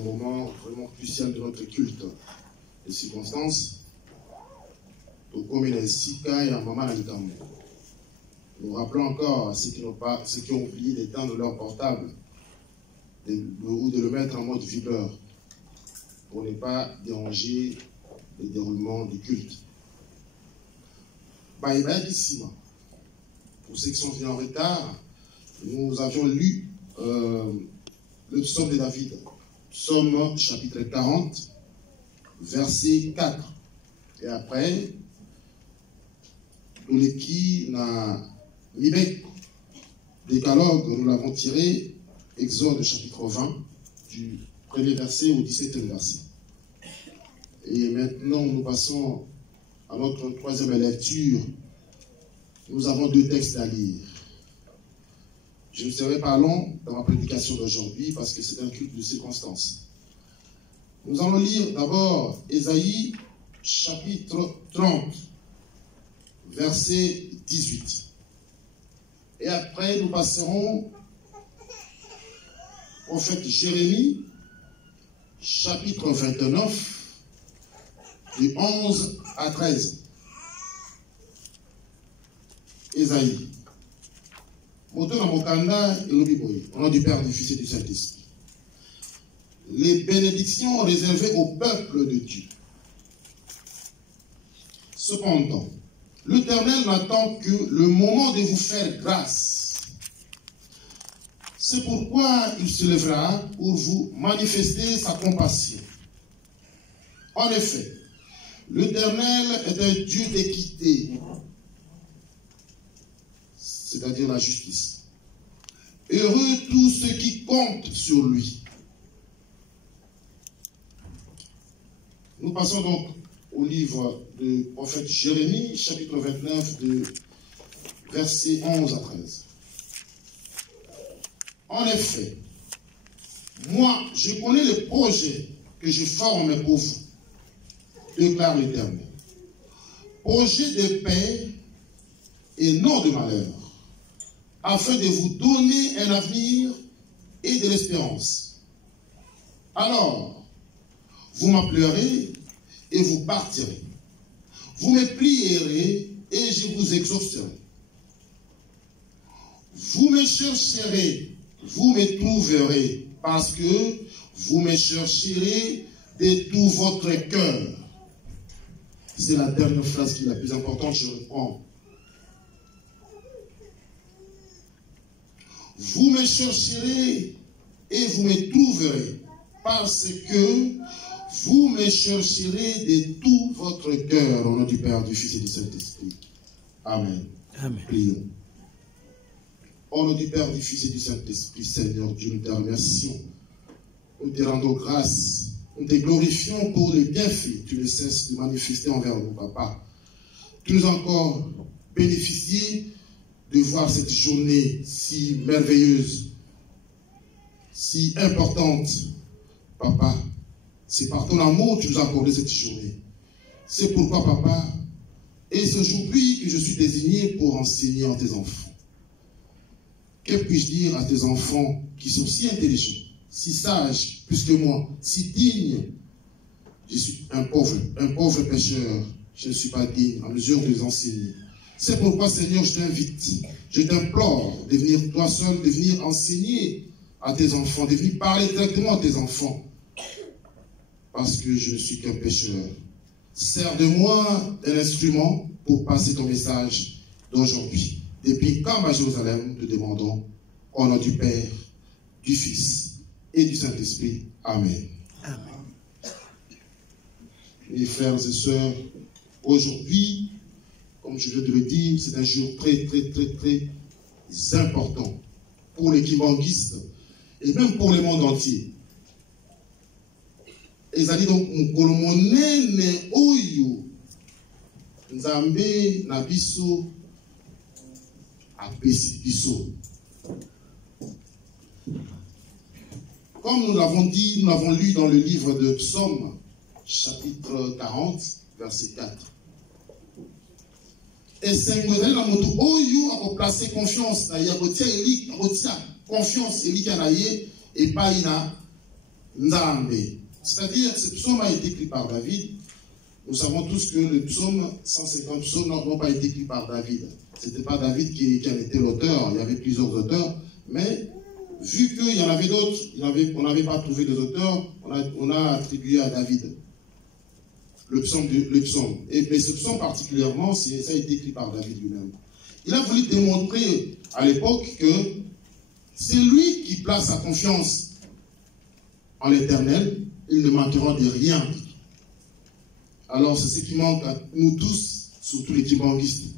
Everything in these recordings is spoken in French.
moment vraiment crucial de notre culte. Les circonstances, comme il est Sika et Maman Nalikambo. Nous rappelons encore ceux qui ont oublié d'éteindre leur portable ou de le mettre en mode vibreur pour ne pas déranger le déroulement du culte. Pour ceux qui sont venus en retard, nous avions lu le psaume de David, psaume chapitre 40, verset 4. Et après, nous qui n'a Libek, décalogue, nous l'avons tiré, Exode chapitre 20, du premier verset au 17e verset. Et maintenant, nous passons à notre troisième lecture. Nous avons deux textes à lire. Je ne serai pas long dans ma prédication d'aujourd'hui parce que c'est un culte de circonstances. Nous allons lire d'abord Ésaïe chapitre 30, verset 18. Et après, nous passerons au prophète Jérémie, chapitre 29, du 11 à 13. Ésaïe. Moto Mokanda et Lobiboy, au nom du Père, du Fils et du Saint-Esprit. Les bénédictions réservées au peuple de Dieu. Cependant, l'Éternel n'attend que le moment de vous faire grâce. C'est pourquoi il se lèvera pour vous manifester sa compassion. En effet, l'Éternel est un Dieu d'équité, c'est-à-dire la justice. Heureux tous ceux qui comptent sur lui. Nous passons donc au livre du prophète Jérémie, chapitre 29, de versets 11 à 13. En effet, moi, je connais les projets que je forme pour vous, déclare l'Éternel. Projets de paix et non de malheur, afin de vous donner un avenir et de l'espérance. Alors, vous m'appellerez et vous partirez. Vous me prierez et je vous exaucerai. Vous me chercherez, vous me trouverez, parce que vous me chercherez de tout votre cœur. C'est la dernière phrase qui est la plus importante, je reprends. Vous me chercherez et vous me trouverez, parce que vous me chercherez de tout votre cœur, au nom du Père, du Fils et du Saint-Esprit. Amen. Amen. Prions. Au nom du Père, du Fils et du Saint-Esprit, Seigneur Dieu, nous te remercions. Nous te rendons grâce. Nous te glorifions pour les bienfaits que tu ne cesses de manifester envers nous, Papa. Tu nous as encore bénéficié de voir cette journée si merveilleuse, si importante, Papa. C'est par ton amour que tu nous as accordé cette journée. C'est pourquoi, Papa, et c'est aujourd'hui que je suis désigné pour enseigner à tes enfants. Que puis-je dire à tes enfants qui sont si intelligents, si sages, plus que moi, si dignes? Je suis un pauvre pécheur. Je ne suis pas digne, en mesure de les enseigner. C'est pourquoi, Seigneur, je t'invite, je t'implore de venir toi seul, de venir enseigner à tes enfants, de venir parler directement à tes enfants. Parce que je ne suis qu'un pécheur. Sers de moi un instrument pour passer ton message d'aujourd'hui. Depuis quand à Jérusalem, nous demandons au nom du Père, du Fils et du Saint-Esprit. Amen. Amen. Mes frères et sœurs, aujourd'hui, comme je viens de le dire, c'est un jour très important pour les kibanguistes et même pour le monde entier. Et ça dit donc, Mkolomone Oyo, Nzambe Nabiso, Apesi Biso. Comme nous l'avons dit, nous l'avons lu dans le livre de Psaume, chapitre 40, verset 4. Et c'est un Oyo a placé confiance, il y a confiance, et pas Nzambe. C'est-à-dire que ce psaume a été écrit par David. Nous savons tous que le psaume 150 psaumes n'ont pas été écrits par David. Ce n'était pas David qui en était l'auteur, il y avait plusieurs auteurs, mais vu qu'il y en avait d'autres, on n'avait pas trouvé des auteurs, on a attribué à David le psaume. Mais ce psaume particulièrement, ça a été écrit par David lui-même. Il a voulu démontrer à l'époque que c'est lui qui place sa confiance en l'Éternel, il ne manquera de rien. Alors c'est ce qui manque à nous tous, surtout les kibanguistes.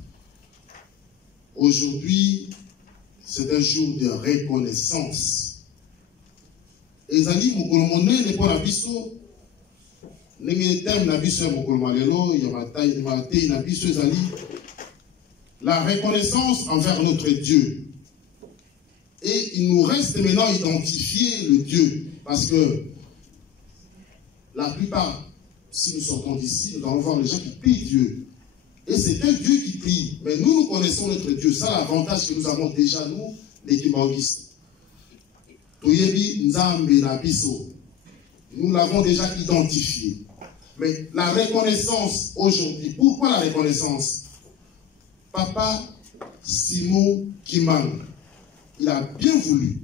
Aujourd'hui, c'est un jour de reconnaissance. Ezali mokolo ne pas nabiso nenge terme nabiso mokolo malelo ya matai nabiso ezali la reconnaissance envers notre Dieu. Et il nous reste maintenant à identifier le Dieu, parce que la plupart, si nous sortons d'ici, nous allons voir les gens qui prient Dieu. Et c'est un Dieu qui prie. Mais nous connaissons notre Dieu. Ça, l'avantage que nous avons déjà, nous, les kibanguistes. Toyebi Nzambe Nabiso. Nous l'avons déjà identifié. Mais la reconnaissance aujourd'hui, pourquoi la reconnaissance? Papa Simon Kimang, il a bien voulu.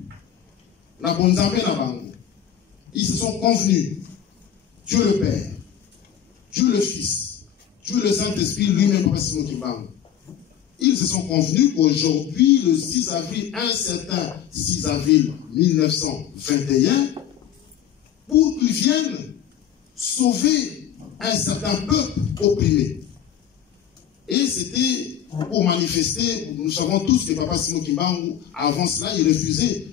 Ils se sont convenus. Dieu le Père, Dieu le Fils, Dieu le Saint-Esprit, lui-même, Papa Simon Kimang. Ils se sont convenus qu'aujourd'hui, le 6 avril, un certain 6 avril 1921, pour qu'ils viennent sauver un certain peuple opprimé. Et c'était pour manifester, nous savons tous que Papa Simon Kimbangu, avant cela, il refusait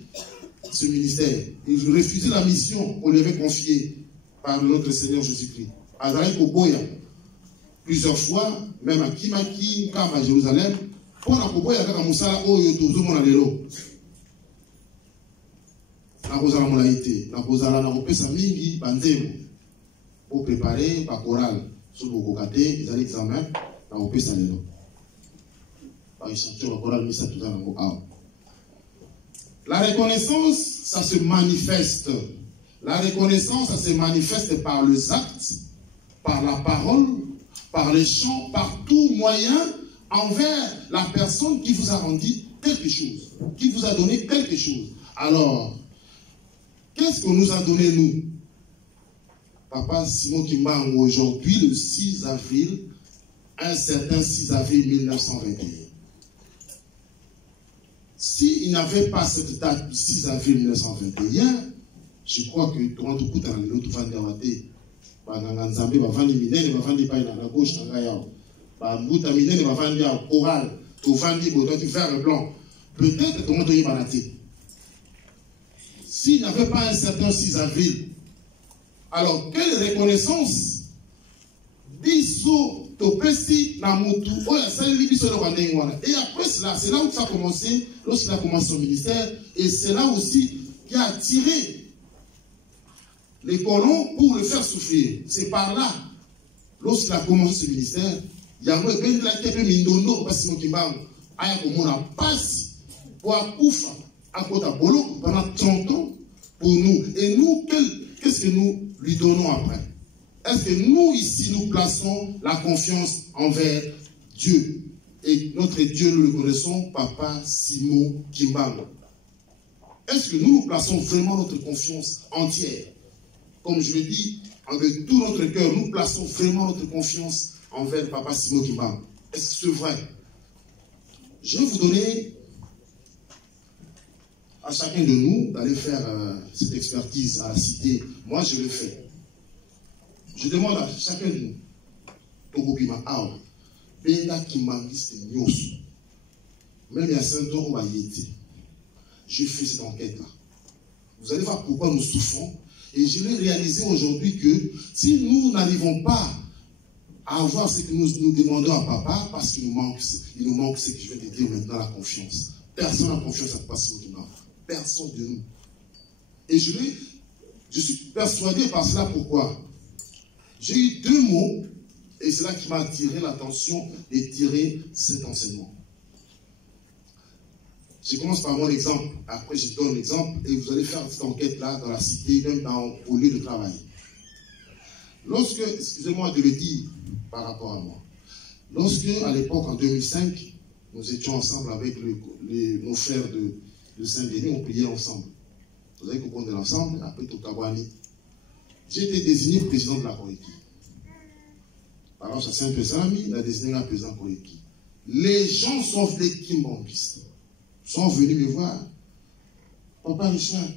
ce ministère. Il refusait la mission qu'on lui avait confiée par notre Seigneur Jésus-Christ. Azari Koboya, plusieurs fois, même à Kimaki, comme à Jérusalem, pour la Koboya, quand Moussala, Oyo, Tozo, Monalelo. Na Kozala Molaïté, na Kozala, na Kopesa Mingi, Banzemo, pour préparer, par chorale, sur le Kokate, ils allaient examen, na Kopesa Lelo. Par échantillon, la chorale, Missa, tout ça, na La reconnaissance, ça se manifeste. La reconnaissance, ça se manifeste par les actes, par la parole, par les chants, par tout moyen envers la personne qui vous a rendu quelque chose, qui vous a donné quelque chose. Alors, qu'est-ce qu'on nous a donné, nous? Papa Simon Kimbangu, aujourd'hui, le 6 avril, un certain 6 avril 1921. S'il n'y avait pas cette date du 6 avril 1921, je crois que tout le monde a l'autre vendredi. Banganzambe bavandi minene bavandi pa na gauche na yao. Ba mbuta minene bavandi à oral, to vandi boto tu vert blanc. Peut-être tout le monde y banaté. S'il n'y avait pas un certain 6 avril, alors quelle reconnaissance biso topesi na mutu oya sali biso le rwandais wana. Et après cela, c'est là où ça a commencé, lorsqu'il a commencé son ministère, et c'est là aussi qui a attiré les colons pour le faire souffrir. C'est par là, lorsqu'il a commencé ce ministère, il y a un peu de mindondo parce que Kimbangu a comme on passe pour Akoufa à Kota Bolo pendant 30 ans pour nous. Et nous, qu'est-ce que nous lui donnons après? Est-ce que nous, ici, nous plaçons la confiance envers Dieu? Et notre Dieu, nous le connaissons, Papa Simon Kimbangu. Est-ce que nous plaçons vraiment notre confiance entière? Comme je le dis, avec tout notre cœur, nous plaçons vraiment notre confiance envers Papa Simon Kimbangu. Est-ce que c'est vrai? Je vais vous donner à chacun de nous d'aller faire cette expertise à la cité. Moi, je le fais. Je demande à chacun de nous, Togobima Awa, Benda Kimbangiste Nyosu, même il y a 5 ans, on va y être. Je fais cette enquête-là. Vous allez voir pourquoi nous souffrons. Et je l'ai réalisé aujourd'hui que si nous n'arrivons pas à avoir ce que nous demandons à Papa, parce qu'il nous manque ce que je vais te dire maintenant, la confiance. Personne n'a confiance à Papa Simon Kimbangu. Personne de nous. Et je suis persuadé par cela. Pourquoi? J'ai eu 2 mots, et c'est là qui m'a attiré l'attention et tiré cet enseignement. Je commence par mon exemple, après je donne l'exemple, et vous allez faire cette enquête-là dans la cité, même au lieu de travail. Lorsque, excusez-moi de le dire par rapport à moi, lorsque, à l'époque, en 2005, nous étions ensemble avec nos frères de Saint-Denis, on priait ensemble. Vous avez compris ensemble, après Tokawani. J'ai été désigné président de la Koreki. Alors, ça c'est un président, il a désigné un président Koreki. Les gens sauf les kimbanguistes sont venus me voir. Papa Richard,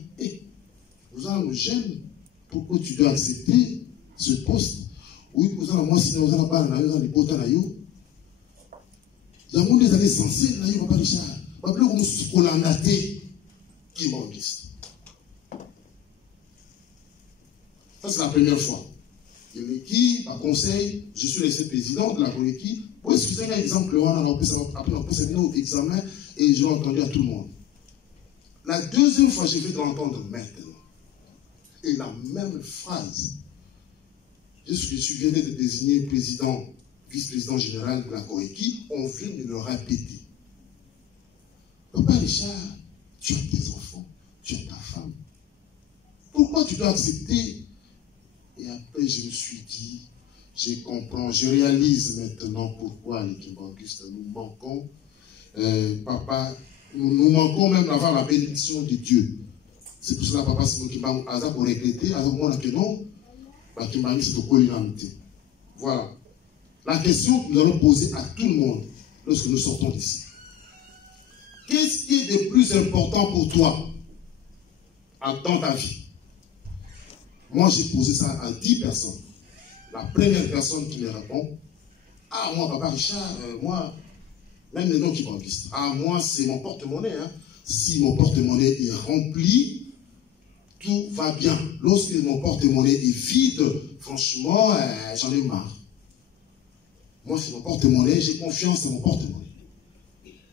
vous allez nous gêner. Pourquoi tu dois accepter ce poste? Oui, vous allez moi, sinon vous allez pas dans les potes à l'aïeux. Il y a moins des années censées, l'aïeux, Papa Richard. Papa, vous nous colandatez kimbanguistes. Ça, c'est la première fois. Et qui, par conseil, je suis resté président de la Koreki. Pour excuser un exemple, après on peut nos examens et je l'ai entendu à tout le monde. La deuxième fois, je vais l'entendre maintenant. Et la même phrase. Je suis venu de désigner président, vice-président général de la Koreki, on vient de le répéter. Papa Richard, tu as tes enfants, tu as ta femme. Pourquoi tu dois accepter? Et après, je me suis dit, je comprends, je réalise maintenant pourquoi les kimbanguistes nous manquons. Papa, nous manquons même d'avoir la bénédiction de Dieu. C'est pour cela, papa, c'est qui m'a pour regretter, à moi, que non, la kimbanguiste est au colinamité. Voilà. La question que nous allons poser à tout le monde lorsque nous sortons d'ici. Qu'est-ce qui est de plus important pour toi dans ta vie? Moi, j'ai posé ça à 10 personnes. La première personne qui me répond, ah, moi, Papa Richard, moi, même les noms qui m'enregistrent, ah, moi, c'est mon porte-monnaie. Hein. Si mon porte-monnaie est rempli, tout va bien. Lorsque mon porte-monnaie est vide, franchement, j'en ai marre. Moi, c'est mon porte-monnaie, j'ai confiance dans mon porte-monnaie.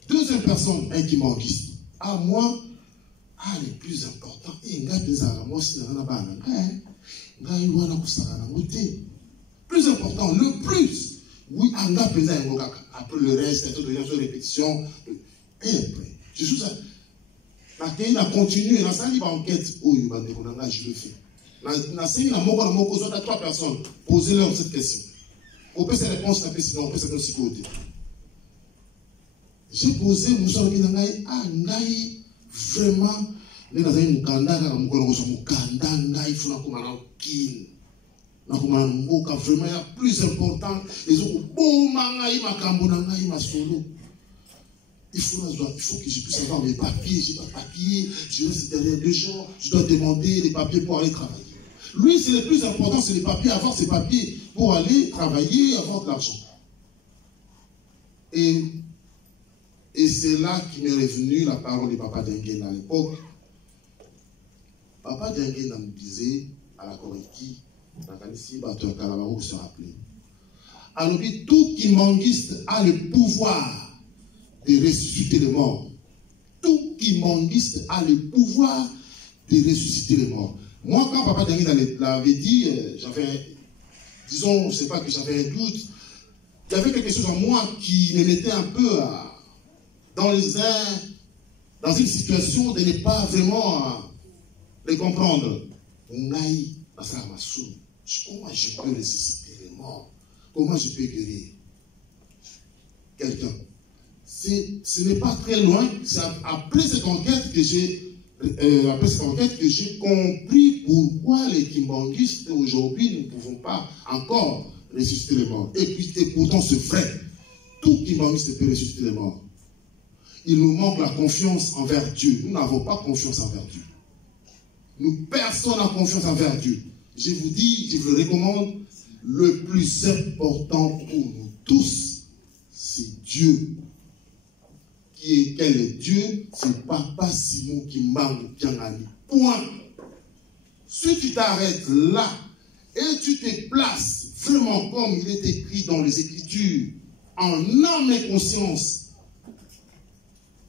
Deuxième personne, qui m'enregistre, ah, moi, les plus importants, plus important, le plus, oui, après le reste, toute répétition, et après, je suis ça. Il a continué, il a sali enquête, je le fais. Il a 3 personnes, posez-leur cette question. On peut se répondre, sinon on peut se donner côté. J'ai posé, vraiment, les vraiment plus important, les autres, il faut que je puisse avoir mes papiers, j'ai pas de papiers, je reste derrière des gens, je dois demander les papiers pour aller travailler. Lui, c'est le plus important, c'est les papiers, avoir ses papiers pour aller travailler, avoir de l'argent. Et c'est là qu'il m'est revenu la parole de Papa Dengen à l'époque. Papa Dengen me disait à la Koreki, se rappeler. Alors, tout kimbanguiste a le pouvoir de ressusciter les morts. Tout kimbanguiste a le pouvoir de ressusciter les morts. Moi, quand Papa Dengen l'avait dit, j'avais, disons, je ne sais pas que j'avais un doute, il y avait quelque chose en moi qui me mettait un peu dans une situation de ne pas vraiment les comprendre. Comment je peux ressusciter les morts? Comment je peux guérir quelqu'un? Ce n'est pas très loin. C'est après cette enquête que j'ai compris pourquoi les kimbanguistes aujourd'hui ne pouvons pas encore ressusciter les morts. Et puis pourtant c'est vrai. Tout kimbanguiste peut ressusciter les morts. Il nous manque la confiance envers Dieu. Nous n'avons pas confiance envers Dieu. Personne n'a confiance envers Dieu. Je vous dis, je vous le recommande, le plus important pour nous tous, c'est Dieu. Quel est Dieu? C'est Papa Simon qui manque bien à lui. Point. Si tu t'arrêtes là et tu te places vraiment comme il est écrit dans les Écritures, en âme et conscience,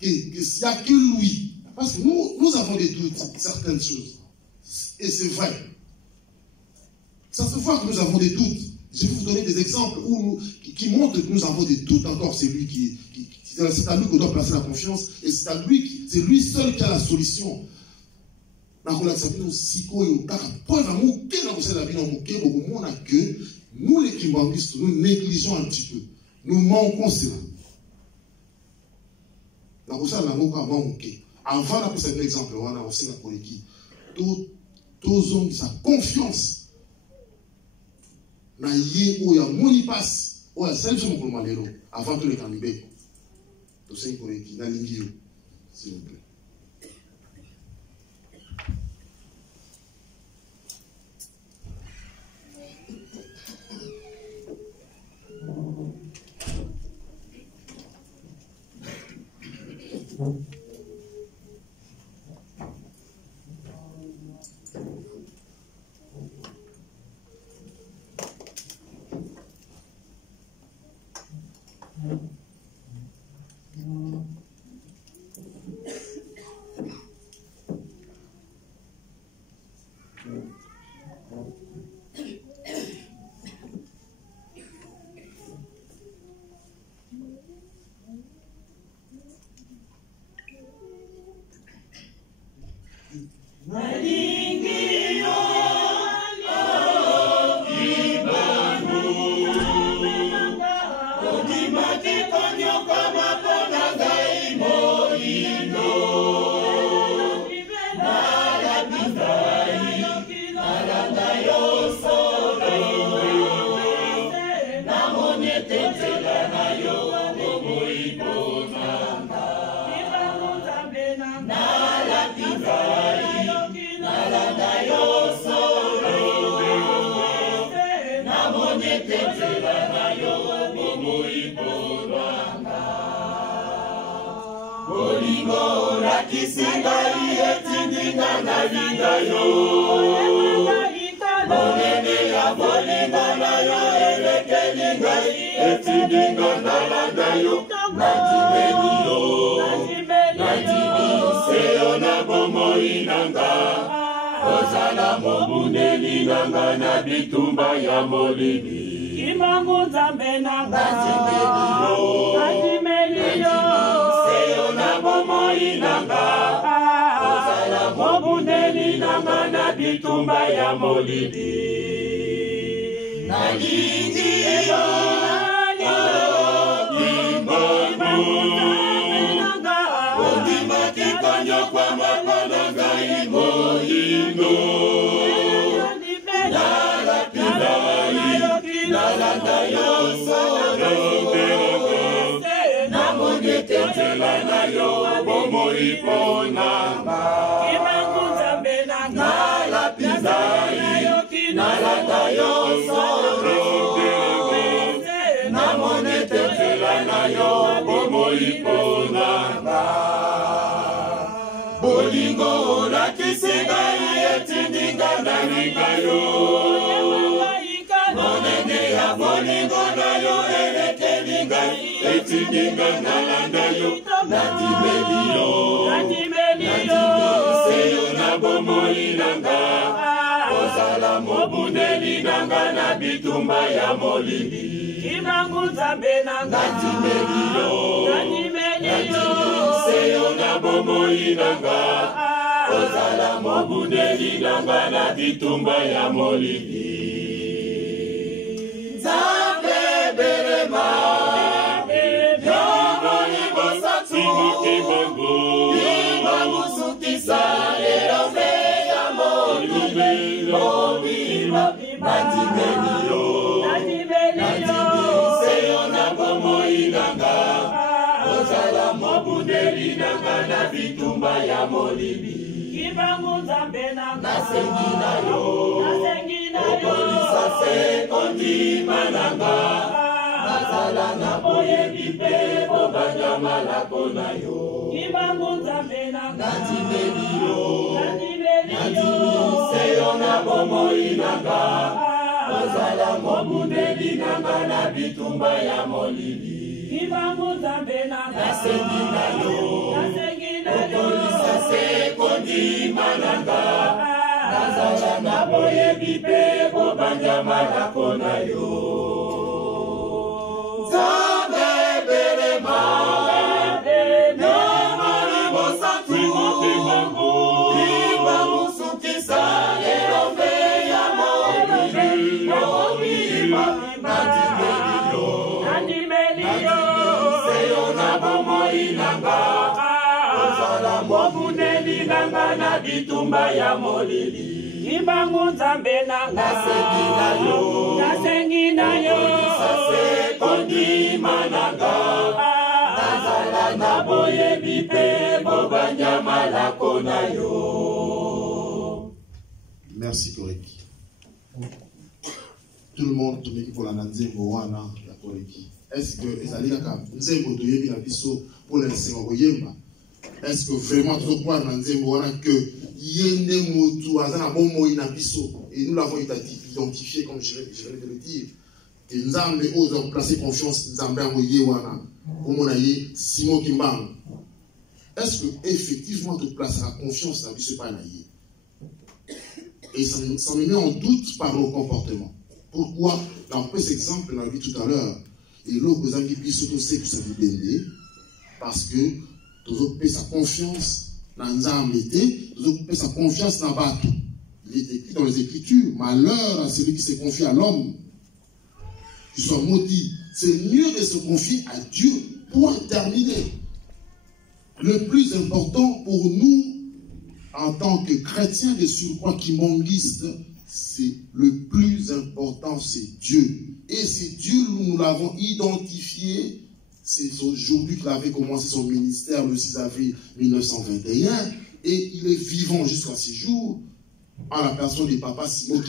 qu'il n'y a que lui. Parce que nous avons des doutes sur certaines choses. Et c'est vrai. Ça se voit que nous avons des doutes. Je vais vous donner des exemples qui montrent que nous avons des doutes encore. C'est lui qui C'est à lui qu'on doit placer la confiance et c'est lui seul qui a la solution. Nous les kimbambistes, nous négligeons un petit peu. Nous manquons cela. Avant d'appeler cet exemple, on a aussi la politique. Tous hommes, sa confiance. Na yé ou ya moni passe ou ya celle sur mon malero avant tous les candidats. Tout ça pour qui na lingio s'il vous plaît. Zame belema ngomba ya molili Ibangu nzambe nanga Nasengi na yo Kondima nanga Nazala na boye bipe Bobanya malako na yo. Merci Koreki. Tout le monde tout le pour la nzembo wana ya Koreki. Est-ce que ezalika ka nzembo toyebi na biso pour les sengo yemba? Est-ce que vraiment tout croire na nzembo wana que yende motu azana bomo ina biso et nous l'avons identifié comme je vais le dire. Et nous avons placé confiance nzambe ngoye wana comme on a dit Simon Kimbang. Est-ce que effectivement tu placeras confiance dans biso pa na ye? Et ça me met en doute par nos comportements. Pourquoi? Dans cet exemple, on l'a vu tout à l'heure. Et là, vous avez dit, surtout, c'est que ça vous bénit. Parce que, vous avez sa confiance dans Nzambe, vous avez sa confiance dans Batou. Il est écrit dans les Écritures, malheur à celui qui se confie à l'homme, qui soit maudit. C'est mieux de se confier à Dieu. Point terminé. Le plus important pour nous, en tant que chrétiens de surcroît qui monguistes, c'est le plus important, c'est Dieu. Et c'est Dieu, nous l'avons identifié. C'est aujourd'hui qu'il avait commencé son ministère le 6 avril 1921. Et il est vivant jusqu'à ce jour, en la personne de Papa Simon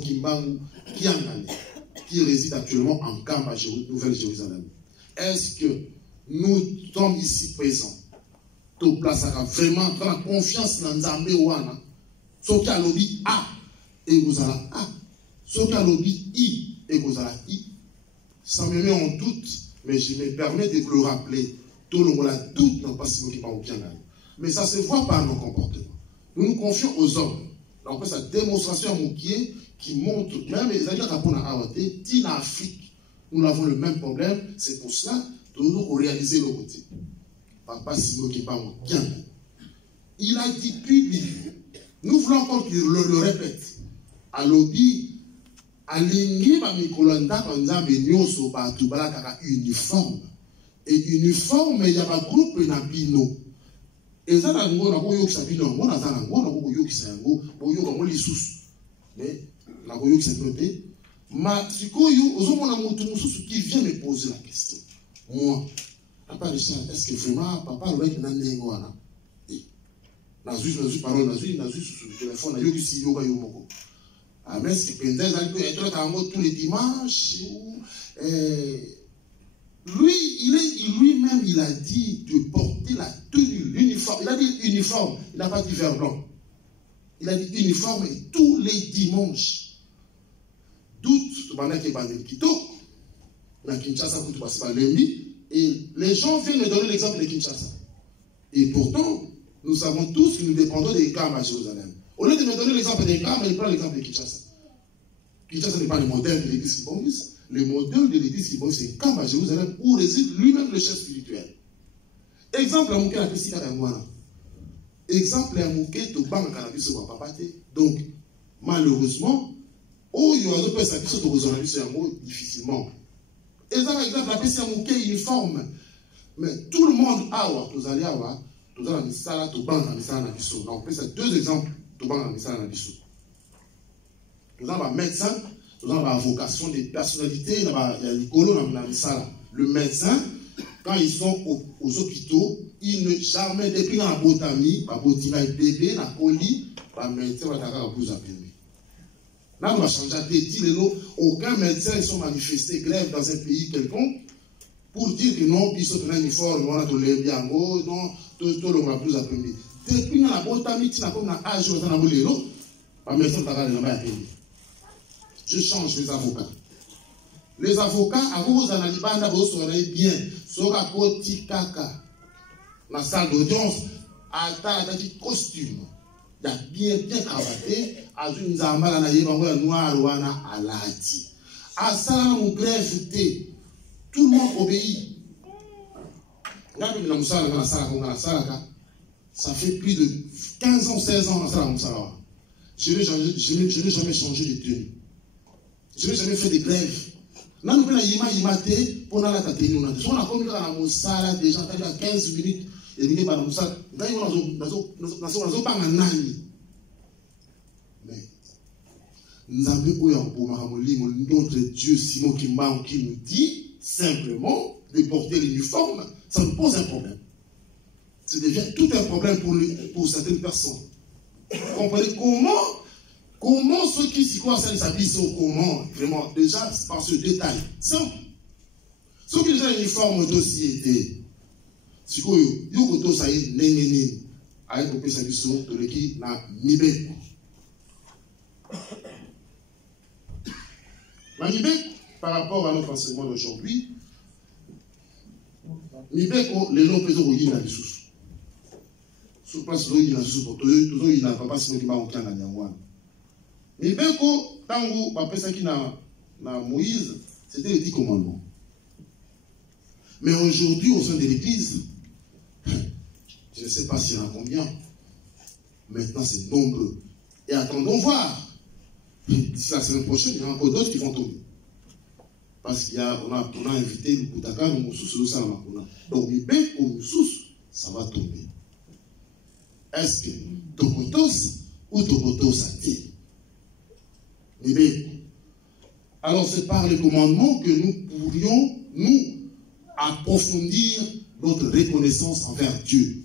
Kimbangu, qui réside actuellement en camp à Nouvelle-Jérusalem. Est-ce que nous sommes ici présents? To place vraiment dans la confiance dans Nzambe wana. Ce qui a lobby A et vous allez A. Ce qui a lobby I et vous allez I. Ça me met en doute, mais je me permets de le rappeler. Tout le monde a doute dans pas si qui pas au bien. Mais ça se voit par nos comportements. Nous nous confions aux hommes. Donc sa démonstration qui montre même les alliés qu'on a avaté, Tina Afrique, nous avons le même problème. C'est pour cela que nous devons réaliser le côté. Papa Simon qui parle bien. Il a dit publiquement. Nous voulons encore qu'il le répète. À l'objet, à l'ingé, à Mikolanda, quand on a benyoso, à Toubala, kaka uniforme. Et uniforme, il y a un groupe na bino. Et ça, on a un yoki sabino, on a un yoki sango, on a un lisusu. Mais, on a un yoki sango. Mais, si on a un mutu qui vient me poser la question. Moi, papa Richard, est-ce que vraiment papa le mec n'a pas parole sur le téléphone, na yoki si yoga yomoko. Ah mais c'est pendant que être dans mot tous les dimanches. Lui-même il a dit de porter la tenue, l'uniforme. Il a dit uniforme, il n'a pas dit vert blanc. Il a dit uniforme et tous les dimanches. Doute, pendant que bandé Kito, na Kinshasa pour passer par lundi. Et les gens viennent me donner l'exemple de Kinshasa. Et pourtant, nous savons tous que nous dépendons des camps à Jérusalem. Au lieu de me donner l'exemple des camps, il prend l'exemple de Kinshasa. Kinshasa n'est pas le modèle de l'église Kibongus. Le modèle de l'église Kibongus, c'est un camp à Jérusalem où réside lui-même le chef spirituel. Exemple à Mouké, la Pesika d'Angwana. Exemple à Mouké, tu banques à la Bisso ou à Papate. Donc, malheureusement, où il y a d'autres personnes qui sont au Zonabis difficilement. Et ça, par exemple, la PC Mouké uniforme. Mais tout le monde a, tous allez avoir, tous allez avoir, tous allez avoir, tous allez avoir, donc, c'est deux exemples, tous allez avoir, tous allez avoir médecin, tous allez avoir vocation des personnalités, il y a des colons dans le médecin, quand ils sont aux hôpitaux, ils ne jamais, depuis dans la botanie, la botanie, bébé, la colis, la médecin va avoir plus à payer. Là, on va changer de dire, aucun médecin ne sont manifestés grève dans un pays quelconque pour dire que non, ils sont en uniforme, on a tout les bien, non, tout le monde a plus à payer. Depuis dans la botanie, tu n'as pas un âge, on a un boléro, la médecin va avoir à payer. Je change les avocats. Les avocats, à vous, en Alibanda, vous serez bien. Sora koti kaka. La salle d'audience, à ta costume. Il y a bien cravaté. À une zambala na yéba noir wana alati. À ça, on grève tout le monde obéit. Ça fait plus de 15 ans, 16 ans, je n'ai jamais changé de tenue. Je n'ai jamais fait de grève. Là, nous avons yima pour la tenue. On a commis à Moussala, déjà, à 15 minutes, mais nous avons notre Dieu Simon qui nous dit simplement de porter l'uniforme, ça nous pose un problème. Ça devient tout un problème pour certaines personnes. Vous comprenez comment ceux qui s'y croient s'habillent sont comment vraiment déjà par ce détail simple. Ceux qui déjà uniforme de société, si vous avez ça y est, n'engagez avec le service de l'équipe na Mibeko. La Mibeko, par rapport à notre enseignement d'aujourd'hui, Mibeko, les noms pesant au yin à l'issous. Sur place, il y a sous pour toujours, il n'a pas si on a un Yangwan. Mibeko, tango, après qui na Moïse, c'était les 10 commandements. Mais aujourd'hui, au sein de l'Église, je ne sais pas s'il y en a combien. Maintenant, c'est nombreux. Et attendons voir. D'ici la semaine prochaine, il y a encore d'autres qui vont tomber. Parce qu'on a invité le Koutaka, le Moussous, le Salama. Donc, Mibeko, le Moussous, ça va tomber. Est-ce que Tokotos ou Tokotos a dit? Mibeko. Alors, c'est par les commandements que nous pourrions, nous, approfondir notre reconnaissance envers Dieu.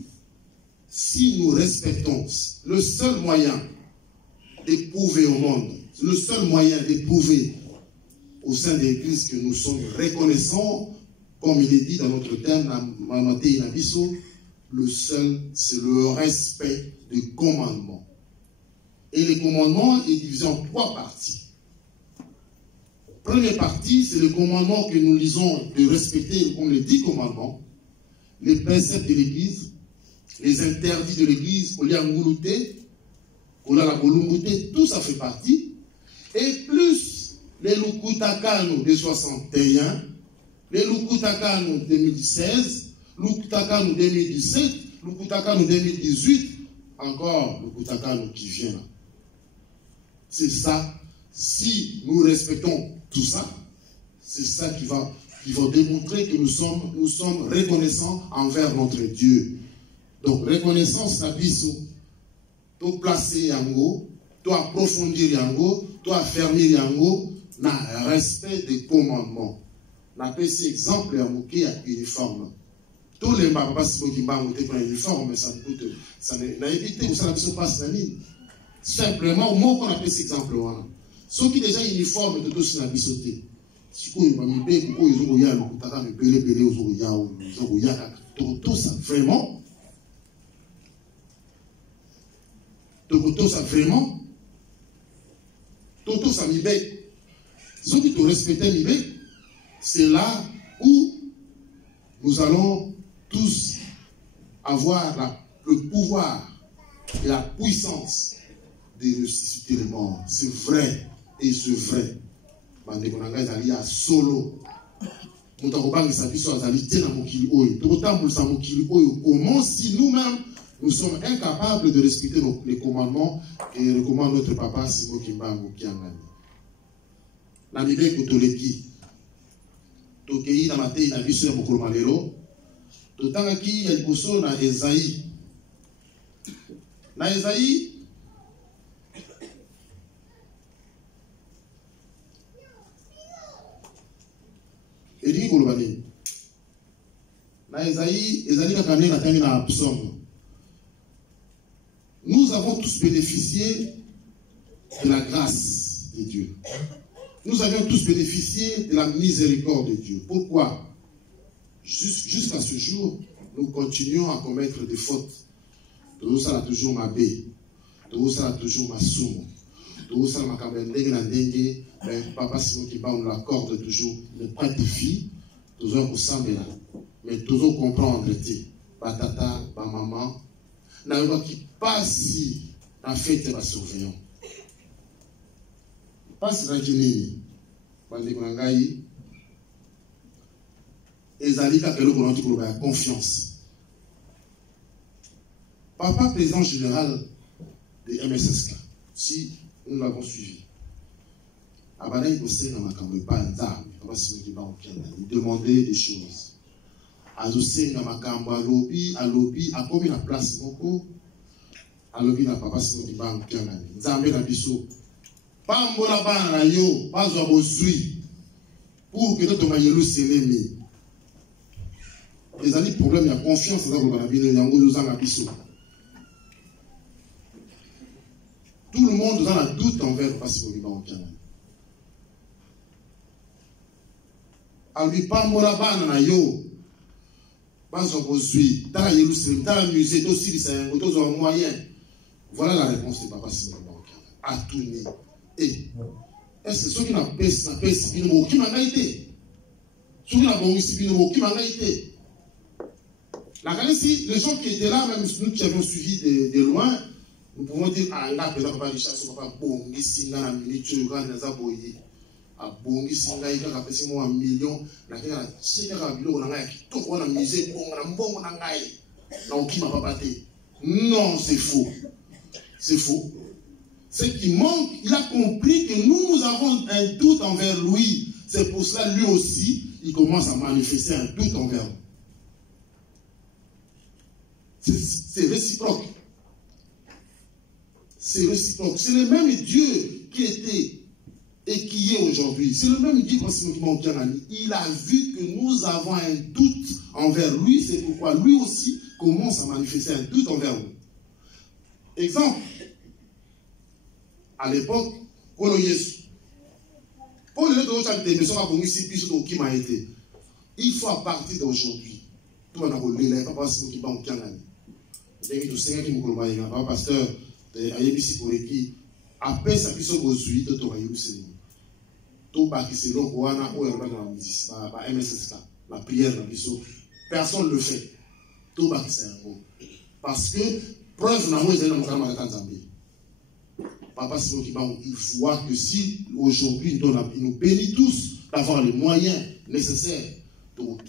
Si nous respectons le seul moyen d'éprouver au monde, le seul moyen d'éprouver au sein de l'Église que nous sommes reconnaissants, comme il est dit dans notre thème, le seul, c'est le respect des commandements. Et les commandements est divisé en 3 parties. Première partie, c'est le commandement que nous lisons de respecter comme les 10 commandements, les préceptes de l'Église, les interdits de l'Église, tout ça fait partie. Et plus les Lukutakano de 61, les Lukutakano 2016, Lukutakano 2017, Lukutakano 2018, encore Lukutakano qui vient là. C'est ça. Si nous respectons tout ça, c'est ça qui va démontrer que nous sommes reconnaissants envers notre Dieu. Donc, reconnaissance, ça biso, tout placer yango, tout approfondir yango, tout affermir yango, na respect des commandements. Na petit exemple yango qui a uniforme. Tous les papas qui ont été uniforme, mais ça ne coûte, ça n'a évité que ça ne se passe la ligne. Simplement, au moment qu'on a pris cet exemple là. Ceux qui déjà uniformes de tous na bisoté. Si vous avez mis beaucoup ils ont ya le kutaka me pele aux ya tout ça vraiment. Tout ça vraiment. Tout ça mibé. Ceux qui te respectent mibé, c'est là où nous allons tous avoir le pouvoir et la puissance de ressusciter les morts. C'est vrai. Et c'est vrai. Solo. Comment si nous-mêmes nous sommes incapables de respecter les commandements et recommande notre papa Simon Kimbango qui a gagné. La Bible Kotoleki. Tokei na matei na biso ya mokolo malelo. Totangaki ya liboso na Esaïe. Na Esaïe Eddie Kolobani. Na Esaïe Kakane Katani na Psaume. Nous avons tous bénéficié de la grâce de Dieu. Nous avions tous bénéficié de la miséricorde de Dieu. Pourquoi? Jusqu'à ce jour, nous continuons à commettre des fautes. Tout ça a toujours ma bé. Tout ça a toujours ma somme. Tout ça m'a kabendé na dengue. Papa Simon Kimba on l'accorde toujours. Ne pas de filles. Toujours pour s'embêter. Mais toujours comprendre. Batata, ba maman. Na yo qui passe si en fait va surveillant. Passe la jinini. Bandi kunangai. Ezalika kelo konanti kuloba confiance. Papa président général de MSSK. Si nous l'avons suivi. Abana il possède dans ma campagne pas un dame. Il demandait des choses. azosenga makambo alobi akomi na place moko alobi na papa Simon Kimbangu Kiangani nzambe na biso pambola bana na yo bazwa bozwi pour que notre Yerusalem ezali problème ya confiance dans le bino yango yozanga biso. Tout le monde a un doute envers papa Simon Kimbangu Kiangani. Albi pambola bana na yo bazwa bozwi dans la Yerusalem dans le musée aussi de Sayango tous en moyen. Voilà la réponse de papa Simon Kimbangu Kiangani. À tourner. Et est-ce que ceux qui n'ont pas ce qui m'a été ceux qui n'ont pas ce qui m'a été la galerie, les gens qui étaient là, même nous qui avions suivi de loin, nous pouvons dire ah là peut-être pas les chasses papa bon ici dans la minute tu regardes les aboyés ah bon ici là il a fait moi 1 million na kila chika ka bilo na ngai to on a misé bon na mbongo na ngai na okima papa te. Non, c'est faux. C'est faux. Ce qui manque, il a compris que nous avons un doute envers lui. C'est pour cela, lui aussi, il commence à manifester un doute envers nous. C'est réciproque. C'est réciproque. C'est le même Dieu qui était et qui est aujourd'hui. C'est le même Dieu qui il a vu que nous avons un doute envers lui. C'est pourquoi lui aussi commence à manifester un doute envers nous. Exemple. À l'époque, il faut à partir d'aujourd'hui, tout le monde a papa Simon Kimbangu Kiangani. Papa pasteur de Ayebisi Koreki, après sa puissance aujourd'hui, de Torah Yerusalem. Tout baki c'est l'eau Wana ou la MSSK, la prière dans l'issue. Personne ne le fait. Tout baki c'est un mot. Parce que preuve n'a pas été dans le Zambie. Papa Simon Kimbangu, il voit que si aujourd'hui il nous bénit tous d'avoir les moyens nécessaires, donc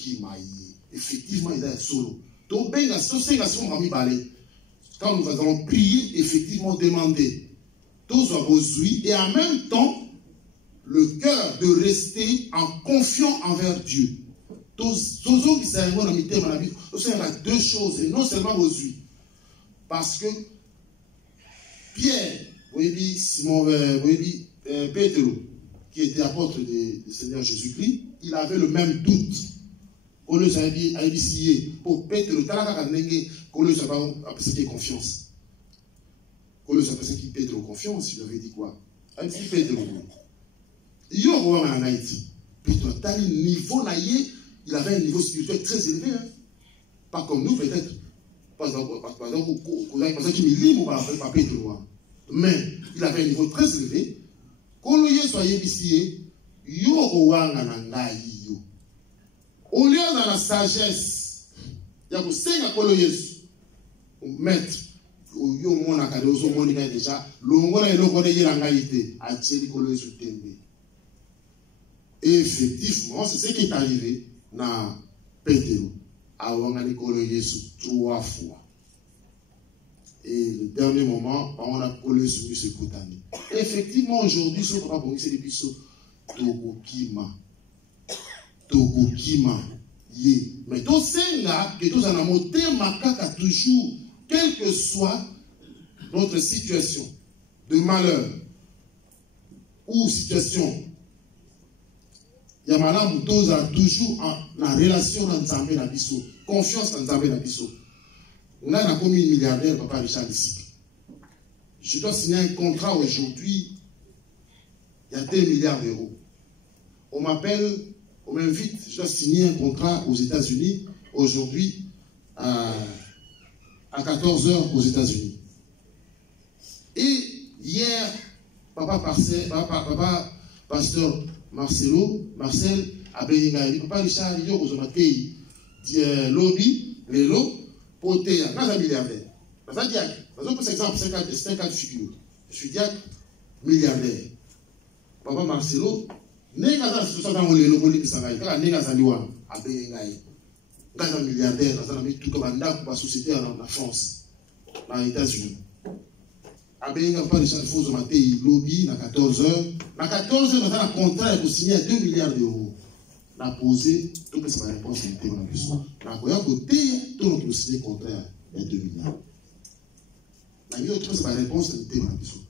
effectivement il est solo. Donc quand nous allons prier, effectivement demander tous nos besoins et en même temps le cœur de rester en confiant envers Dieu. Tous qui sont dans il y a deux choses et non seulement besoin. Parce que Pierre, Simon, Pétro, qui était apôtre du Seigneur Jésus-Christ, il avait le même doute. Pour le pour Pétro, c'était confiance. Pour le Pétro confiance, il avait dit quoi? Pétro, il avait un niveau spirituel très élevé. Hein? Pas comme nous, peut-être. Par exemple, mais il avait un niveau très élevé. Quand le soyez ici, au lieu de la sagesse, il y a que 5 maître, déjà, et effectivement, c'est ce qui est arrivé dans Pétero. À Wangani Kolo Yesu 3 fois. Et le dernier moment, on a collé sur ce Koutani. Effectivement, aujourd'hui, ce papa c'est des bisous. Togokima. Mais tout c'est là que nous avons monté makaka toujours, quelle que soit notre situation de malheur ou situation. Yamala Moutouz a toujours la relation dans Nzambé na biso, confiance dans Nzambé na biso. On a commis un milliardaire, papa Richard ici. Je dois signer un contrat aujourd'hui, il y a 2 milliards d'euros. On m'appelle, on m'invite, je dois signer un contrat aux États-Unis aujourd'hui à 14h aux États-Unis. Et hier, papa pasteur Marcel Abenga, papa Richard, il y a aux Omatei, lobby, les lots, poté, il y a un milliardaire. Par exemple, c'est un cas de figure. Je suis diacre, milliardaire. Papa Marcelo, n'est pas un milliardaire, dans la société en France, dans les États-Unis. Abenga pas les choses au matin, lobby, à 14h. À 14h, on a un contrat pour signer 2 milliards d'euros. n'a posé, donc c'est ma réponse à l'intérêt de l'ambition. N'a pas côté, tout le monde signé contraire, il y a 2 milliards. C'est ma réponse à l'intérêt de l'ambition.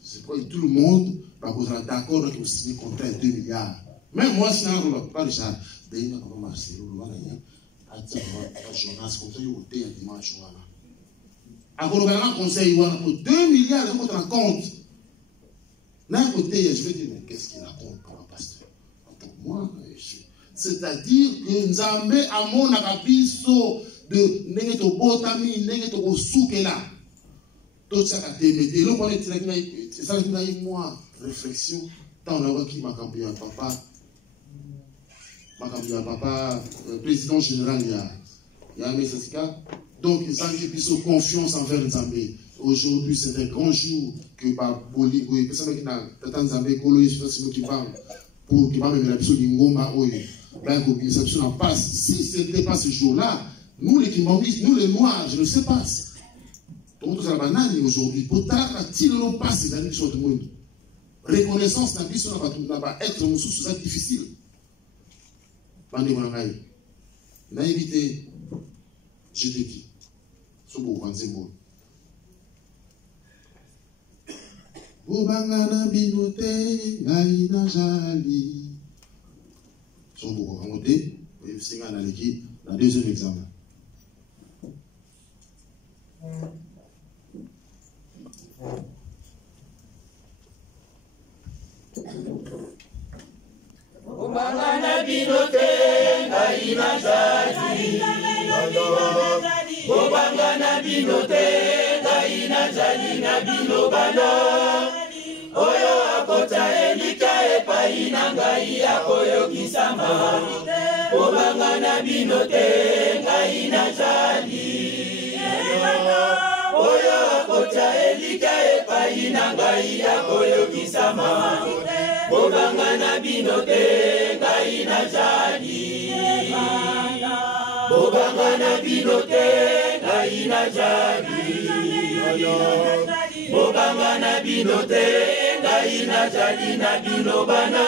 C'est pourquoi tout le monde va poser d'accord que vous signez contraire 2 milliards. Même moi, si on n'a pas de charge, il y a un marché, il y a un journal, comme ça, il y a un dimanche. Alors, on a un conseil, il y a 2 milliards, on rend compte. D'un côté, je vais dire, mais qu'est-ce qu'il raconte pour un pasteur? Pour moi, c'est-à-dire que nous avons à mon abisso de Negeto Botami, Negeto Soukela. Tout ça a été mis. L'eau, c'est ça qui m'a dit, moi, réflexion. Tant on a vu qui m'a cambié à papa, président général, il y a un message. Donc, ils ont confiance envers les Zambés. Aujourd'hui, c'est un grand jour que par Bolingo, et personne qui n'a pas Zambé, qui parle, pour qui va me mettre sur l'Ingoma, ça passe. Si ce n'était pas ce jour-là, nous les Kimbambis, nous les Noirs, je ne sais pas. Donc, tout ça, banane aujourd'hui, pour t'arrêter, il passe ces années sur le monde. Reconnaissance n'a pas être une source difficile. Bande Mwangai, n'a évité, je te dis, c'est beau, c'est beau. Bobangana binote, ngaina jali. C'est beau, on va dire, et c'est dans l'équipe, dans le deuxième examen. Bobangana binote, ngaina jali. Bobangana binote, ngaina jali na binobana. Oyo akota elika epai na ngai akoyokisama. Bobangana binote, ngaina jali. Oyo akota elika epai na ngai akoyokisama. Bobangana binote, ngaina jali. Bobangana binote, ngaina jali. Bobangana binote, ngaina jali na binobana.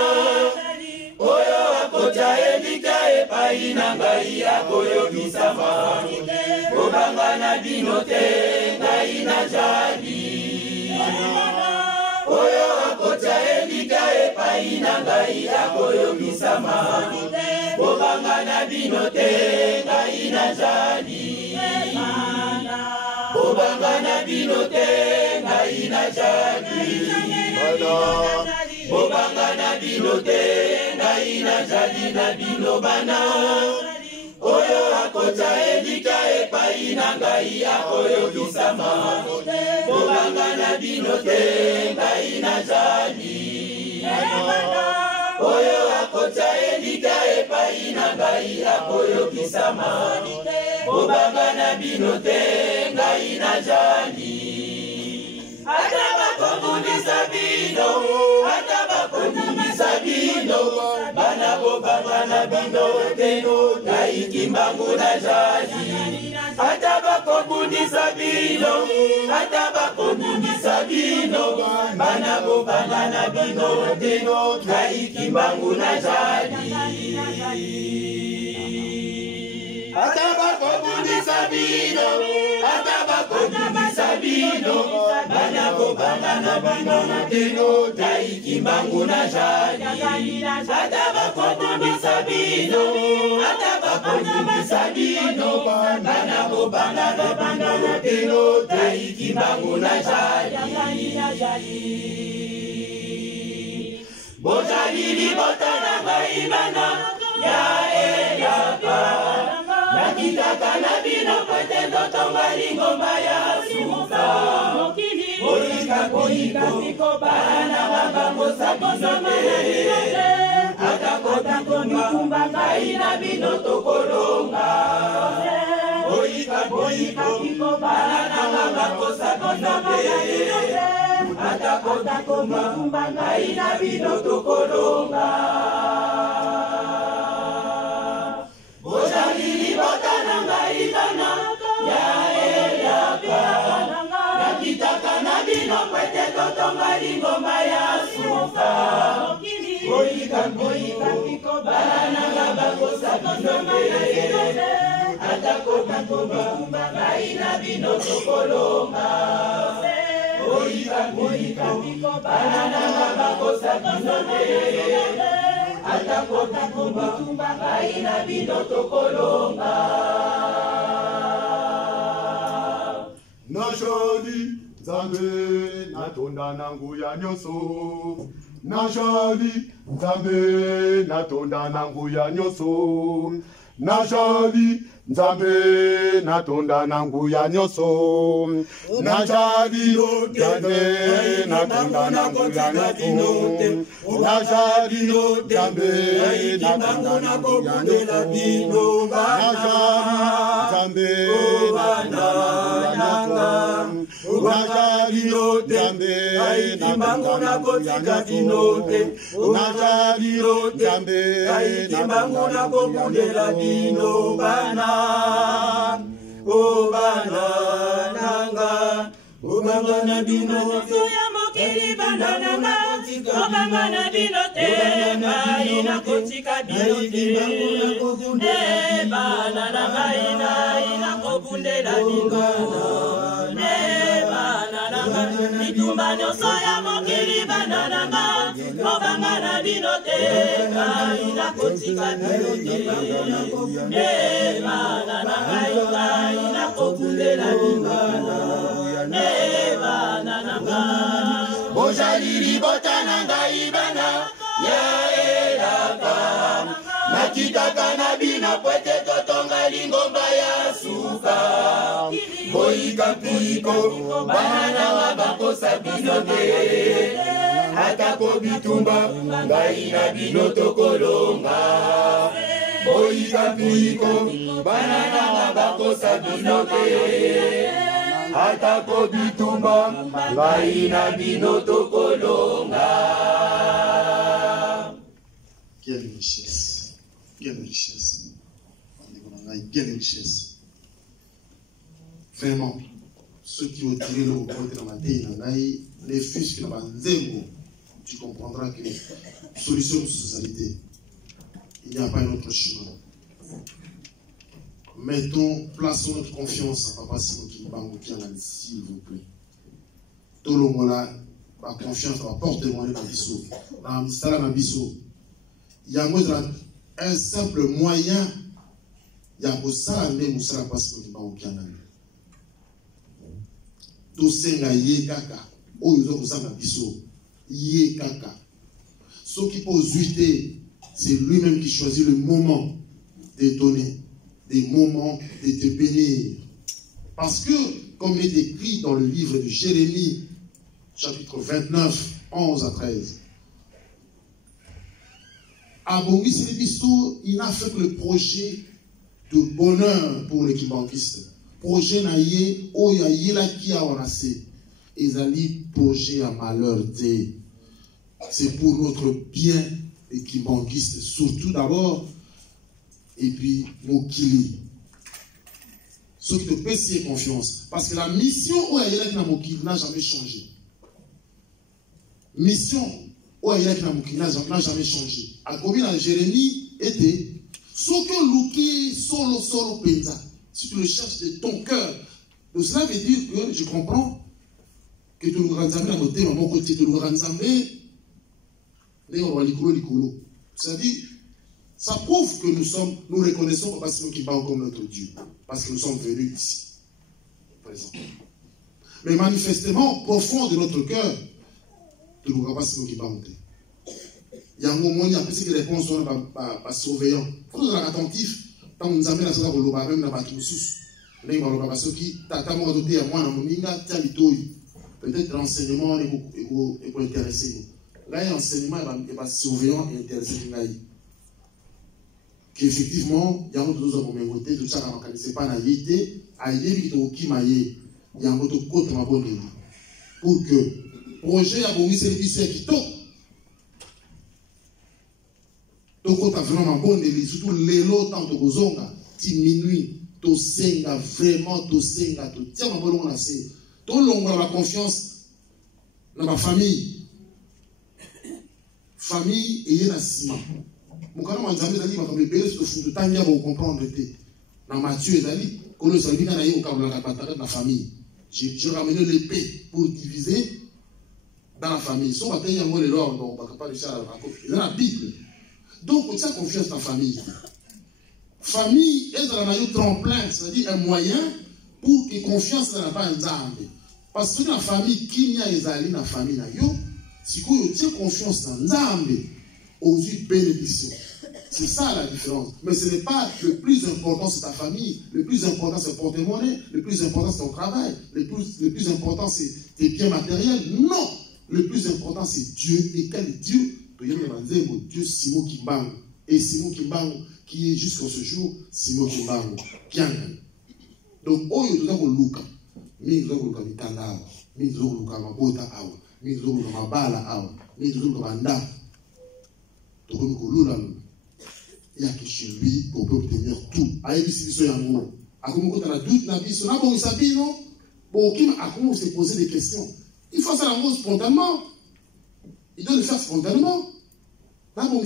Oyo akota elika epai na ngai akoyokisama. Bobangana binote, ngaina jali. Oyo akota elika epai na ngai akoyokisama. Bobangana binote, ngaina jali. Bobangana binote, ngaina jali. Bobangana binote, ngaina jali na binobana. Oyo akota elika epai na ngai akoyokisama. Bobangana binote, ngaina jali. Oyo akota elika epai na ngai akoyokisama. Bobangana binote, ngaina jali. Ata bakobundisa bino, ata bakobundisa bino. Bana bobangana binote, ngaikimbangu na jali. Ata bakobundisa bino, ata bakobundisa bino. Bana bobangana binote, ngaikimbangu na jali. Atabakobundisa bino, atabakobundisa bino. Bana bobangana binote, ngaikimbangu na jali. Atabakobundisa bino, atabakobundisa bino. Bana bobangana binote, ngaikimbangu na jali. Bojalili botana baibana, ya elapa. Nakitaka na bino kwete ndoto ngali ngomba ya suka. Boyika piko bana wabango sabinote. Akakota komikumba ngai na bino tokolonga. Boyika piko bana wabango sabinote. Akakota komikumba ngai na bino tokolonga. Bojalili botana ngai bana, ya elapa. Nakitaka na bino kwete toto ngali ngomba ya suka. Boyika piko bana atako bitumba ngai na bino tokolonga oika banana bakosa bino te atako bitumba ngai na bino tokolonga Najali Nzambe natonda nangu ya nyoso Najali Nzambe natonda nangu ya nyoso Najali Nzambe natonda nangu ya nyoso Najali Nzambe natonda nangu ya nyoso Najali Nzambe natonda nangu ya nyoso Najali Najali Nzambe natonda nangu ya nyoso Najali Nzambe natonda Obana nanga obana bino ya mokili bana nanga obana bino te ina kotika bino te bana nanga ina kobundela bino bana nanga bitumba nyonso ya mokili bana nanga obana bino te ina kotika bino te bana nanga ina kobundela bino bana nanga bojaliri botana ngai bana ya elaka nakitaka na bino pwete totonga lingomba ya suka boika piko bana nanga bakosa bino te atako bitumba ngai na bino tokolonga boika piko bana nanga bakosa bino te atako bitumba ngai na bino tokolonga. Quelle richesse, quelle richesse, quelle richesse. Vraiment, ceux qui ont tiré le côté dans ma tête, les fils qui n'ont pas zéro, tu comprendras que solution de socialité, il n'y a pas un autre chemin. Mettons, plaçons notre confiance à Papa Simon Kimbangu Kianani, s'il vous plaît. Tout le monde là, la confiance va porter moi dans Bissau. Dans Bissau, il y a un simple moyen, il y a pour ça, même ça, Papa Simon Kimbangu Kianani. Tout c'est nga yé kaka, oh ils ont pour ça dans Bissau, yé kaka. Ce qui pose huiter, c'est lui-même qui choisit le moment d'étonner. Des moments de te bénir. Parce que, comme il est écrit dans le livre de Jérémie, chapitre 29, 11 à 13, Abongi Sélébisto, il n'a fait que le projet de bonheur pour les Kimbanguistes. Projet naïe, oyaye la qui a onacé. Ezali projet à malheur. C'est pour notre bien, les Kimbanguistes, surtout d'abord. Et puis, Mokili. Ceux qui te paient confiance. Parce que la mission où il y a Mokili n'a jamais changé. Mission où il y a Mokili n'a jamais changé. À combien Jérémie était ce que Louki solo penza. Si tu le cherches de ton cœur. Donc cela veut dire que je comprends que tu nous ranzamé à côté, à mon côté, tu nous ranzamé. C'est-à-dire, ça prouve que nous reconnaissons Papa Simon Kimbangu comme notre Dieu. Parce que nous sommes venus ici. Présent. Mais manifestement, profond de notre cœur, nous ne Papa Simon Kimbangu. Il y a un moment, il y a des réponses par surveillant. Il faut être attentif. Quand nous amènons à ce qu'on même dans la sous. Peut-être l'enseignement est intéressé. Là, l'enseignement est surveillant et intéressé. Qu'effectivement, il y a un autre côté, tout ça, c'est pas na yété, aïe, qui m'a yé, il y a un autre côté, ma bonne idée. Pour que, projet, à Bomis, c'est le lycée qui toque. Donc, quand tu as vraiment bonne idée, surtout les lots, tant de rozonga, minuit, to senga, vraiment, to senga, to tiens, ma bonne idée, tout le monde a la confiance dans ma famille. Famille, et y a un ciment. Mukana Manzamé Zali, ma comme belle, ce que Tania va comprendre. Dans Matthieu Zali, quand le Salvi n'a eu aucun de la famille. J'ai ramené l'épée pour diviser dans la famille. Si on va tenir un mot de l'ordre, on ne va pas réussir à la raconter. C'est dans la Bible. Donc, on tient confiance dans la famille. Famille est dans un tremplin, c'est-à-dire un moyen pour que confiance dans la famille. Parce que dans la famille, qui n'y a Ezali dans la famille, si vous avez confiance dans Nzambe, aux bénédictions. C'est ça la différence. Mais ce n'est pas le plus important, c'est ta famille. Le plus important, c'est ton porte-monnaie. Le plus important, c'est ton travail. Le plus important, c'est tes biens matériels. Non! Le plus important, c'est Dieu. Et quel Dieu? Dieu Simon Kimbango. Et Simon Kimbango, qui est jusqu'à ce jour, Simon Kimbango. Donc, oh, il y a Luka. Il y a Luka. Il y a Luka. Il y a que chez lui on peut obtenir tout. Il se poser des questions. Il faut faire l'amour spontanément. Il doit le faire spontanément. Pas mon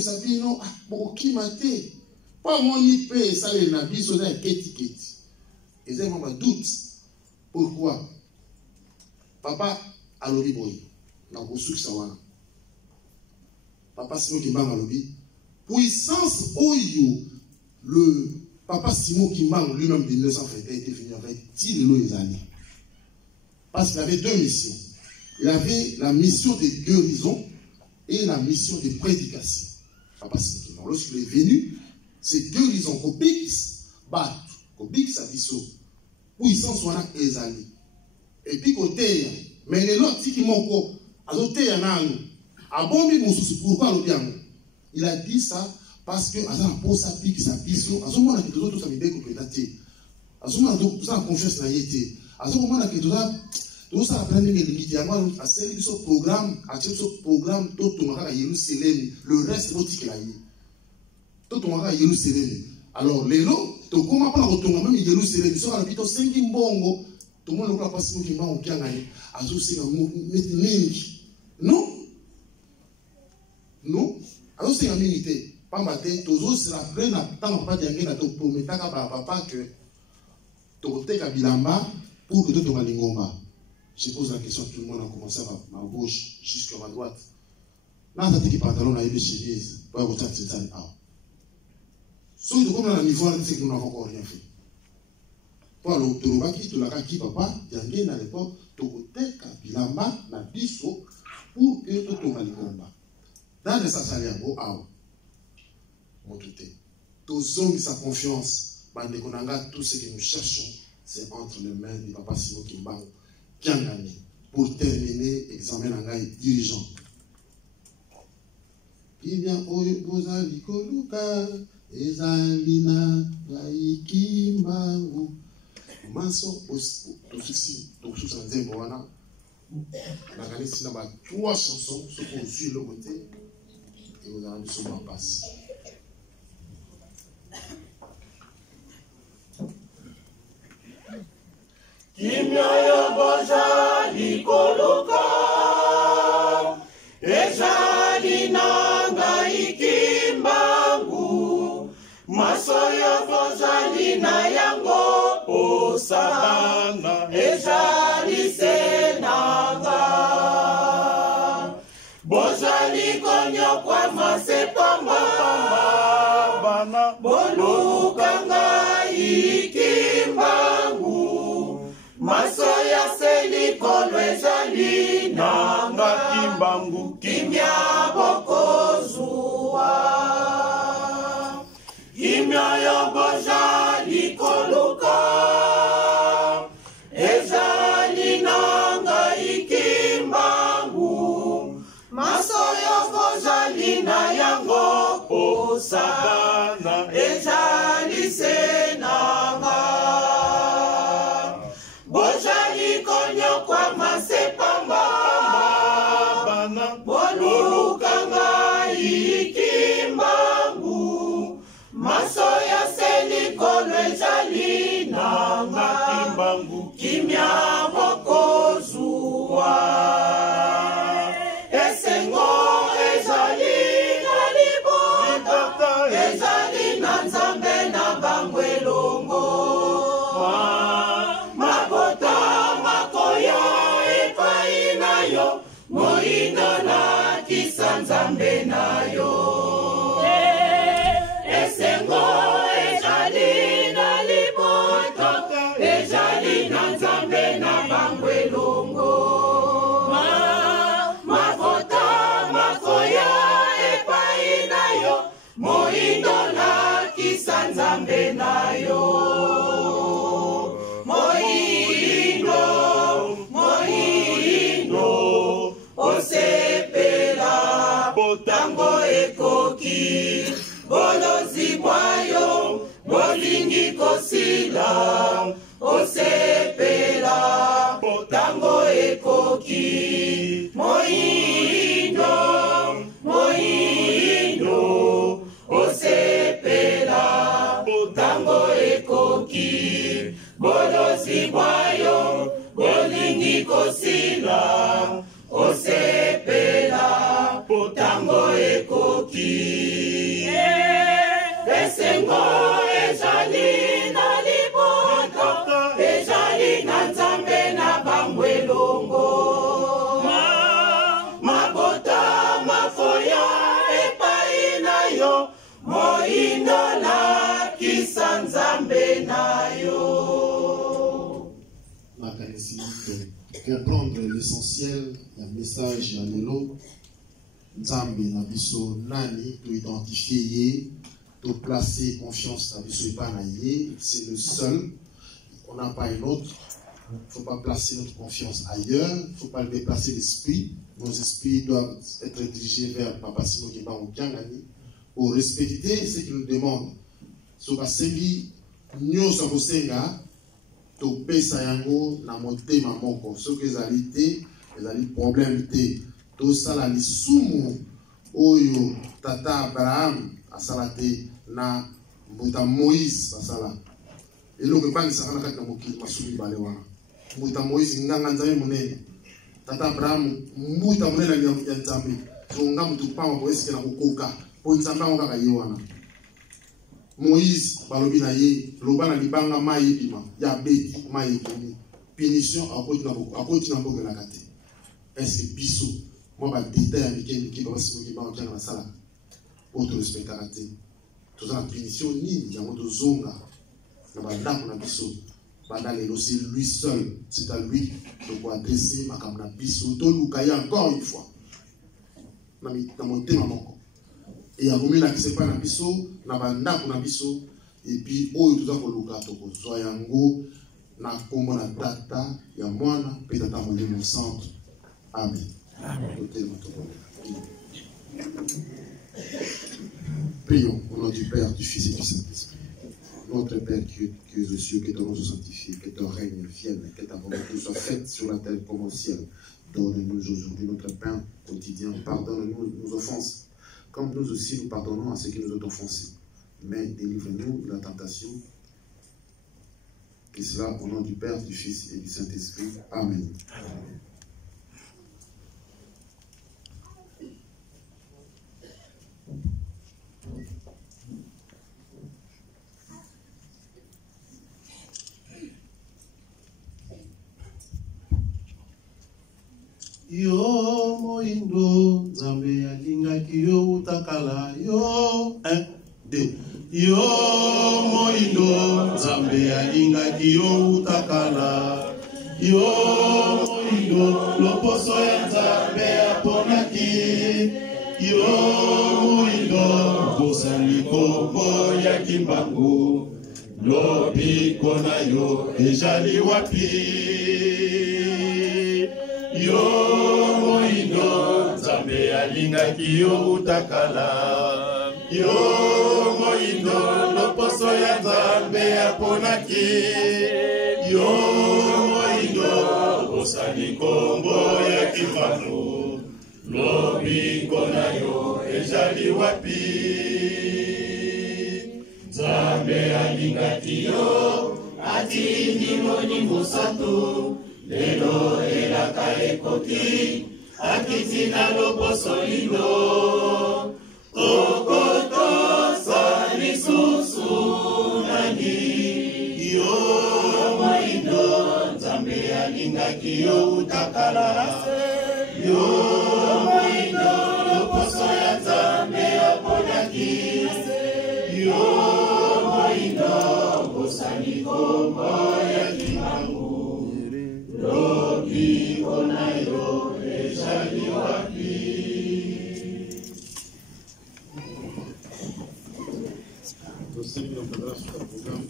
IP, ça les nabis sont un kéti. Et c'est un doute. Pourquoi? Papa a lobby boy. Papa Simon Kimbango a lobby. Puissance Oyo, le papa Simon Kimbango lui-même de 1921 était venu avec Tilo Ezali. Parce qu'il avait deux missions. Il avait la mission de guérison et la mission de prédication. Papa Simon Kimbango, lorsqu'il est venu, c'est guérison. Kobix, bat, Kobix a dit ça. Puissance Wana Ezali. Et puis côté, mais les autres qui m'ont azoté un an. A bon mi mususu pourquoi le bien? Il a dit ça parce que azan pour sa pique sa biso, azon na que tout ça me dé compléter. Azon na tout ça confiance na yété. Azon na que tout ça prendre les limites à moi à celle ce programme, à ce programme tout on va à Jérusalem, le reste motique là yi. Tout on va à Jérusalem. Alors les lots, to comment pas retourner même Jérusalem, ils sont à l'habito 5 mbongo, tout le monde va passer au kimba au kiangani. Azon c'est un non. Non, alors c'est une minute. Pas matin, toujours sera plein à temps pas de rien à te promettre à papa que tu es à Bilamba pour que tu te malingoma. Je pose la question, tout le monde a commencé à ma gauche jusqu'à ma droite. Là, tu as des pantalons à une chemise pour avoir ça, c'est ça. Si tu comprends le niveau, c'est que nous n'avons encore rien fait. Pour le Torobaki, tu l'as dit, papa, il y a à l'époque, tu es à Bilamba, na biso, pour que tu te malingoma. Dans les salaires, tous hommes, sa confiance, tout ce que nous cherchons, c'est entre les mains du papa Simon Kimbango, qui a gagné pour terminer l'examen en dirigeant. Il y a Oyobozali Koluka, Ezalina, Kimbango. Manso, tout ceci, donc sous un zémoana, la galerie, n'a pas 3 chansons, ce qu'on suit le côté. Et nous allons nous en passe. Kimyoyo boja likoluka, ezali nanga ikimbangu, masoyo bozali na yango osabana, ezali senanga. Bozali konyo kwa masepamba bana bolukanga ikimbangu masoya selikolo ezali nanga kimbangu kimya bokozua kimya yo bozali koluka ezali nanga ikimbangu masoyo bozali na yango osabana ezali senanga bozali konyo kwa masepamba bana bolukanga ikimbangu masoyo selikolo ezali nanga kimbangu kimya bokozua esengo ezali na libo nzambe na yo. Esengo ezali na liboto, ezali na nzambe na bango elongo. Mavota makoya epai na yo, moindo lakisa nzambe na yo. Moindo, moindo, osepela, tango ekoki, bolozi bwayo, bolingi kosila, osepela, tango ekoki. Moindo, moindo, osepela, tango ekoki, bolozi bwayo, bolingi kosila, osepela, tango ekoki. Esengo ezali na liboto, ezali na nzambe na bango elongo. Mabota mafoya epai na yo, moindo lakisa nzambe na yo. Comprendre l'essentiel, le message ya lelo, nzambe na biso nani, to identifier, to placer confiance na biso epa na ye, c'est le seul, on n'a pas un autre. Il ne faut pas placer notre confiance ailleurs, il ne faut pas déplacer l'esprit. Nos esprits doivent être dirigés vers Papa Sino Keba Okiangani pour respecter ce qu'il nous demande. So basembi nyoso kosenga to pesa yango na motema moko. Soki ezali te, ezali problème te. To sala lisumu oyo tata Abraham asala te na mbuta Moïse asala. Eloko epangisaka na kati na mokili masumu mibale wana. Mbuta Moïse nganga nzambe monene. Tata Abraham mbuta monene ya nzambe. Zonga mutu pamba po esike na kokoka. Po nzambe ngo kaka ye wana. Moïse balobi na ye loba na libanga mai bima ya beti mai ekini. Punition akoti na mboka na kate. Est-ce que biso moi ba détail ya mike ba basi moki ba okanga na sala. Autre respectarate. Tout ça punition nini yango to zonga. Na ba ndako na biso. C'est lui seul, c'est à lui de pouvoir adresser ma camarade biso, to lukaya encore une fois. Na mon thème moko. Et à vous la qui c'est pas na biso, na banda na biso, et puis oh tout ça ko luka to ko soyango na kombo na tata ya mwana pe tata mon centre. Amen. Amen. Prions au nom du Père, du Fils et du Saint-Esprit. Notre Père qui es aux cieux, que ton nom soit sanctifié, que ton règne vienne, que ta volonté soit faite sur la terre comme au ciel. Donne-nous aujourd'hui notre pain quotidien. Pardonne-nous nos offenses, comme nous aussi nous pardonnons à ceux qui nous ont offensés. Mais délivre-nous de la tentation. Et cela au nom du Père, du Fils et du Saint-Esprit. Amen. Amen. Yo moindo nzambe alingaki yo utakala yo 1 2 yo moindo nzambe alingaki yo utakala yo moindo loposo ya nzambe aponaki yo moindo bosani kombo ya kimbangu lobiko na yo ezali wapi yo moindo nzambe alingaki yo utakala yo moindo loposo ya nzambe aponaki yo moindo bosani kombo ya kimbangu lobiko na yo ezali wapi nzambe alingaki yo atindi moni musatu lelo elaka ekoti akiti na loposo lino okotosa lisusu nani yo moindo nzambe alingaki yo utakala yo moindo loposo yo moindo bosani kombo ya kimangu lobi onayo ezali wapi. Você me dá um pedaço da programa,